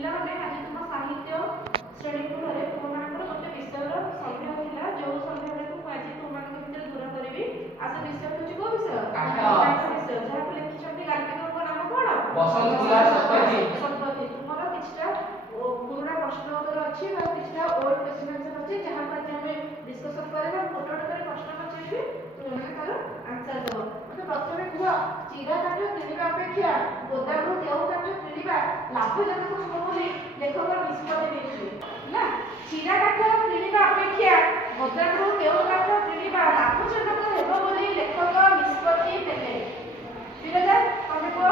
ପିଲାମାନେ ଆଜି ତୁମ ସାହିତ୍ୟ ଶ୍ରେଣୀ ଗୃହରେ ତୁମମାନଙ୍କର ଗୋଟେ ବିଷୟର ସନ୍ଦେହ ଥିଲା, ଯେଉଁ ସନ୍ଦେହଟାକୁ ମୁଁ ଆଜି ତୁମମାନଙ୍କ ଭିତରେ ଦୂର କରିବି। ଆଉ ସେ ବିଷୟ ହେଉଛି କୋଉ ବିଷୟ? କାଠ ବିଷୟ। ଯାହାକୁ ଲେଖିଛନ୍ତି ଗାଳ୍ପିକଙ୍କ ନାମ କଣ? ବସନ୍ତ କୁମାର ଶତପଥୀ। ତୁମର କିଛିଟା ପୁରୁଣା ପ୍ରଶ୍ନ ଉତ୍ତର ଅଛି ବା କିଛିଟା ଓଲ୍ଡ କ୍ୱେଶ୍ଚନ ଅଛି, ଯାହାକୁ ଆଜି ଆମେ ଡିସ୍କସନ କରିବା। ଗୋଟେ ଗୋଟେ କରି ପ୍ରଶ୍ନ ପଚାରିବି, ତୁମମାନେ ତାର ଆନ୍ସର ଦେବ। ମତେ ପ୍ରଥମେ କୁହ, ଚିରା କାଠ କିଣିବା ଅପେକ୍ଷା ଗୋଦାମରୁ କେଉଁ କାଠ କିଣିବା ଲାଭଜନକ ହେବ ବୋଲି ଲେଖକ ନିଷ୍ପତ୍ତି ନେଇଥିଲେ? ନା, ଚିରା କାଠ କିଣିବା ଅପେକ୍ଷା ଗୋଦାମରୁ କେଉଁ କାଠ କିଣିବା ଲାଭଜନକ ହେବ ବୋଲି ଲେଖକ ନିଷ୍ପତ୍ତି ନେଲେ? ବିରଜା, ତମେ କୁହ।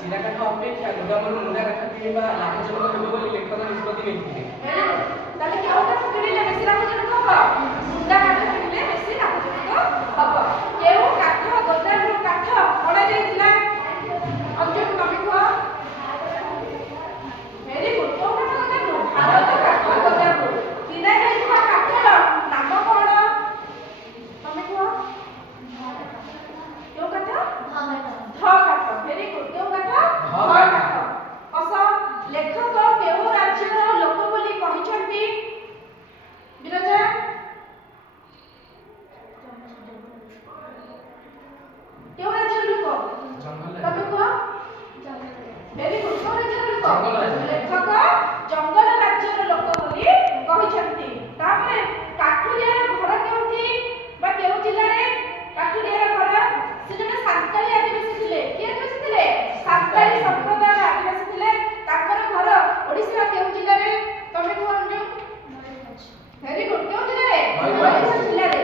ଚିରା କାଠ ଅପେକ୍ଷା ଗୋଦାମରୁ ମୁଣ୍ଡା କାଠ କିଣିବା ଲାଭଜନକ ହେବ ବୋଲି ଲେଖକ ନିଷ୍ପତ୍ତି ନେଇଥିଲେ। ତାହେଲେ କେଉଁ କାଠ କିଣିଲେ ବେଶୀ ଲାଭଜନକ ହେବ? ମୁଣ୍ଡା କାଠ କିଣିଲେ ବେଶୀ ଲାଭଜନକ ହେବ। କେଉଁ କାଠ ଗୋଦାମରୁ କାଠ ଅଣାଯାଇଥିଲା? ଅର୍ଜୁନ, ତମେ କୁହ। Very good. କେଉଁ କାଠ ଗୋଦାମରୁ? ଭାରତ କାଠ ଗୋଦାମରୁ କିଣା ଯାଇଥିବା କାଠର ନାମ କଣ? ତମେ କୁହ। କେଉଁ କାଠ? ଧ କାଠ। Very good. କେଉଁ କାଠ? ଧ କାଠ। ଅସ, ଲେଖକ କେଉଁ ରାଜ୍ୟର ଲୋକ ବୋଲି କହିଛନ୍ତି? ବିରଜା, କେଉଁ ରାଜ୍ୟର ଲୋକ? ତମେ କୁହ। Very good. କେଉଁ ରାଜ୍ୟର ଲୋକ? ଲେଖକ ଜଙ୍ଗଲ ରାଜ୍ୟର ଲୋକ ବୋଲି କହିଛନ୍ତି। ତାପରେ କାଠୁରିଆର ଘର କେଉଁଠି ବା କେଉଁ ଜିଲ୍ଲାରେ? କାଠୁରିଆର ଘର, ସେ ଜଣେ ସାନ୍ତାଳୀ ଆଦିବାସୀ ଥିଲେ। କିଏ ଆଦିବାସୀ ଥିଲେ? ସାନ୍ତାଳୀ ସମ୍ପ୍ରଦାୟର ଆଦିବାସୀ ଥିଲେ। ତାଙ୍କର ଘର ଓଡ଼ିଶାର କେଉଁ ଜିଲ୍ଲାରେ? ତମେ କୁହ ଅଞ୍ଜୁ। Very good. କେଉଁ ଜିଲ୍ଲାରେ? ମୟୂରଭଞ୍ଜ ଜିଲ୍ଲାରେ।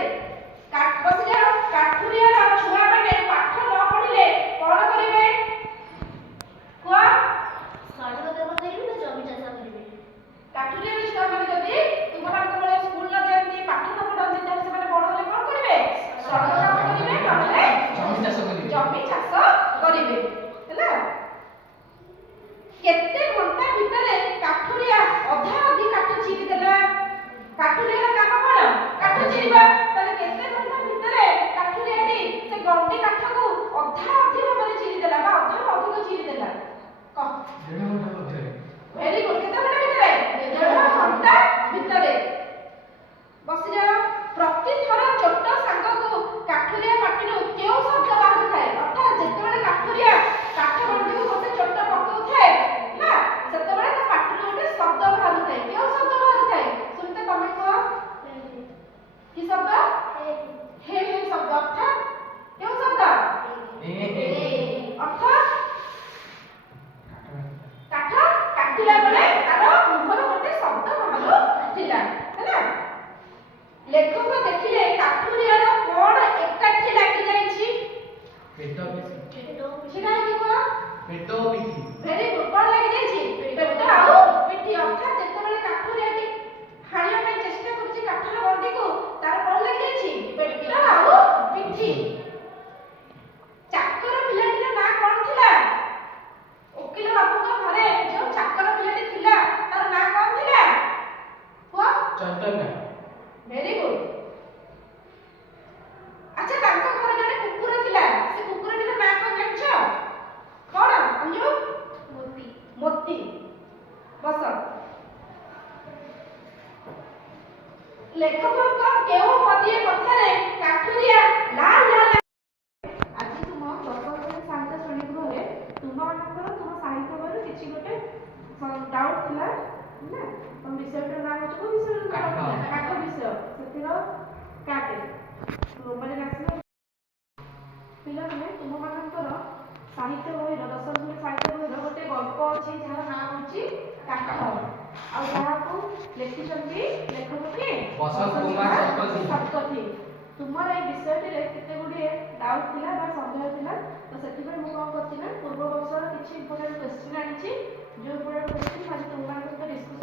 ବସିଯାଅ। କାଠୁରିଆର ଛୁଆମାନେ ପାଠ ନ ପଢିଲେ କଣ କରିବେ? କୁହ। କାଠୁରିଆର ଛୁଆମାନେ ଯଦି ତୁମମାନଙ୍କ ବେଳେ ସ୍କୁଲ ନ ଯାଆନ୍ତି, ପାଠ ନ ପଢନ୍ତି, ତାହେଲେ ସେମାନେ ବଡ଼ ହେଲେ କଣ କରିବେ? ସଡ଼କ କାମ କରିବେ, ନହେଲେ ଜମି ଚାଷ କରିବେ। ହେଲା? କେତେ ଘଣ୍ଟା ଭିତରେ କାଠୁରିଆ ଅଧା ଅଧି କାଠ ଚିରି ଦେଲା? କାଠୁରିଆର କାମ କଣ? କାଠ ଚିରିବା। ତାହେଲେ କେତେ ଘଣ୍ଟା ଭିତରେ କାଠୁରିଆଟି ସେ ଗଣ୍ଡି କାଠକୁ ଅଧା ଅଧି ଭାବରେ ଚିରି ଦେଲା ବା ଅଧାରୁ ଅଧିକ ଚିରି ଦେଲା? କହ। Very good. କେତେ ଘଣ୍ଟା ଭିତରେ? 1.5 ଘଣ୍ଟା ଭିତରେ। ବସିଯାଅ। ପ୍ରତି ଥର ଛୋଟ ସାଙ୍ଗକୁ କାଠୁରିଆ ପାଟିରୁ କେଉଁ ଶବ୍ଦ ବାହାରୁଥାଏ? ଅର୍ଥାତ୍ ଯେତେବେଳେ କାଠୁରିଆ କାଠ ଗଣ୍ଡିକୁ ଗୋଟେ ଚୋଟ ପକାଉଥାଏ ନା, ସେତେବେଳେ ତା ପାଟିରୁ ଗୋଟେ ଶବ୍ଦ ବାହାରୁଥାଏ। କେଉଁ ଶବ୍ଦ ବାହାରୁଥାଏ? ସୁନିତା, ତମେ କୁହ। କି ଶବ୍ଦ? ହେ ହେ ଶବ୍ଦ। ଅର୍ଥାତ୍ କେଉଁ ଶବ୍ଦ? ଅର୍ଥାତ୍ କାଠ କାଟିଲା ବେଳେ ତାର ମୁହଁରୁ ଗୋଟେ ଶବ୍ଦ ବାହାରୁଥିଲା। ହେଲା? ଲେଖକ ଦେଖିଲେ କାଠୁରିଆର କଣ ଏକାଠି ଲାଗି ଯାଇଛି? ଛିଡ଼ା ହେଇକି କୁହ। Very good. କଣ ଲାଗି ଯାଇଛି? ପେଟ ଆଉ ପିଠି। ଅର୍ଥାତ୍ ଯେତେବେଳେ କାଠୁରିଆଟି ହାଣିବା ପାଇଁ ଚେଷ୍ଟା କରୁଛି କାଠର ଗଣ୍ଡିକୁ, ତାର କଣ ଲାଗି ଯାଇଛି? ପେଟ ଆଉ ପିଠି। ଚାକର ପିଲାଟିର ନାଁ କଣ ଥିଲା? ଓକିଲ ବାବୁଙ୍କ ଘରେ ଯେଉଁ ଚାକର ପିଲାଟି ଥିଲା, ତାର ନାଁ କଣ ଥିଲା? କୁହ। ଚୈତନ୍ୟ। Very good. ଆଚ୍ଛା, ତାଙ୍କ ଘରେ ଜଣେ କୁକୁର ଥିଲା। ସେ କୁକୁରଟିର ନାଁ କଣ ଜାଣିଛ? କଣ ଅଞ୍ଜୁ? ମୋତି। ବସ। ଲେଖକଙ୍କ କେଉଁ ପଦିଏ କଥାରେ କାଠୁରିଆ ଲାଲ ଲାଲ? ଆଜି ତୁମ ଦଶମ ସାହିତ୍ୟ ଶ୍ରେଣୀ ଗୃହରେ ତୁମମାନଙ୍କର ତୁମ ସାହିତ୍ୟ ବହିରୁ କିଛି ଗୋଟେ ଡାଉଟ୍ ଥିଲା ନା? ତମ ବିଷୟଟାର ନାଁ ହେଉଛି କୋଉ ବିଷୟ? କାଠ ବିଷୟ। ସେଥିର କାଟେ ମାନେ ଆସିବ। ପିଲାମାନେ, ତୁମମାନଙ୍କର ସାହିତ୍ୟ ବହିର ଦଶମ ଶ୍ରେଣୀ ସାହିତ୍ୟ ବହିର ଗୋଟେ ଗଳ୍ପ ଅଛି, ଯାହାର ନାଁ ହେଉଛି କାଠ। ଆଉ ଯାହାକୁ ଲେଖିଛନ୍ତି ଲେଖକ କିଏ? ବସନ୍ତ କୁମାର ଶତପଥୀ। ତୁମର ଏଇ ବିଷୟଟିରେ କେତେ ଗୁଡ଼ିଏ ଡାଉଟ୍ ଥିଲା ବା ସନ୍ଦେହ ଥିଲା, ତ ସେଥିପାଇଁ ମୁଁ କ'ଣ କରିଛି ନା, ପୂର୍ବ ବର୍ଷର କିଛି ଇମ୍ପୋର୍ଟାଣ୍ଟ କ୍ୱେଶ୍ଚିନ୍ ଆଣିଛି, ଯେଉଁ ଇମ୍ପୋର୍ଟାଣ୍ଟ କ୍ୱେଶ୍ଚିନ୍ ଆଜି ତୁମମାନଙ୍କ ସହିତ ଡିସ୍କସନ୍